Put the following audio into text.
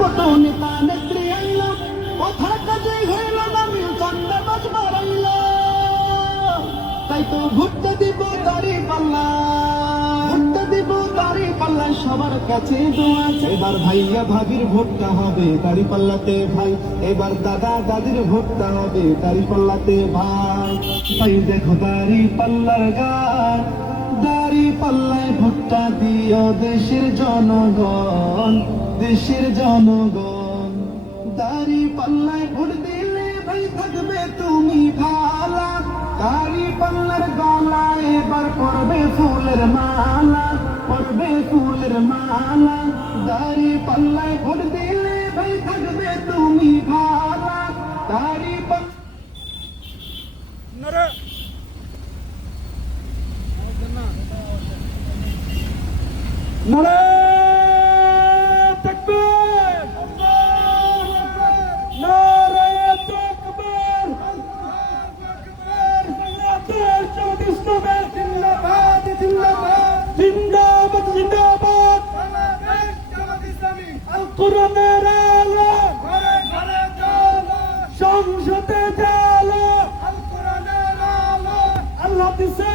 কত নেতা নেত্রী আইল, কথা কাজে হইল না মিল, চান্দা বাজ বাড়াইল। তাই তো ভুট্টা দিব দাড়ি পাল্লা, ভুট্টা দিব দাড়ি পাল্লা, সবার কাছে দোয়া চাই। এবার ভাইয়া ভাবির ভোটটা হবে দাড়ি পাল্লাতে ভাই, এবার দাদা দাদির ভোটটা হবে দাড়ি পাল্লাতে ভাই। তাই দেখো দাড়ি পাল্লার গান, দাড়ি পাল্লায় ভোটটা দিও দেশের জনগণ, দেশের জনগণ। দাড়ি পাল্লায় ভোট দিলে ভাই থাকবে তুমি ভালা, দাড়ি পাল্লার গলায় এবার পড়বে ফুলের মালা, পড়বে ফুলের মালা। দাড়ি পাল্লায় ভোট দিলে ভাই থাকবে তুমি ভালা, দাড়ি পাল্লা। নারায়ে তাকবীর, নারায়ে তাকবীর, বাংলাদেশ জামাত ইসলামের জিন্দাবাদ, জিন্দাবাদ, জিন্দাবাদ, জিন্দাবাদ। বাংলাদেশ জামাত ইসলামী আল কোরআনের আলো, ঘরে ঘরে জ্বালো, সংসদে জ্বালো, আল কোরআনের আলো, আল্লাহ দিছে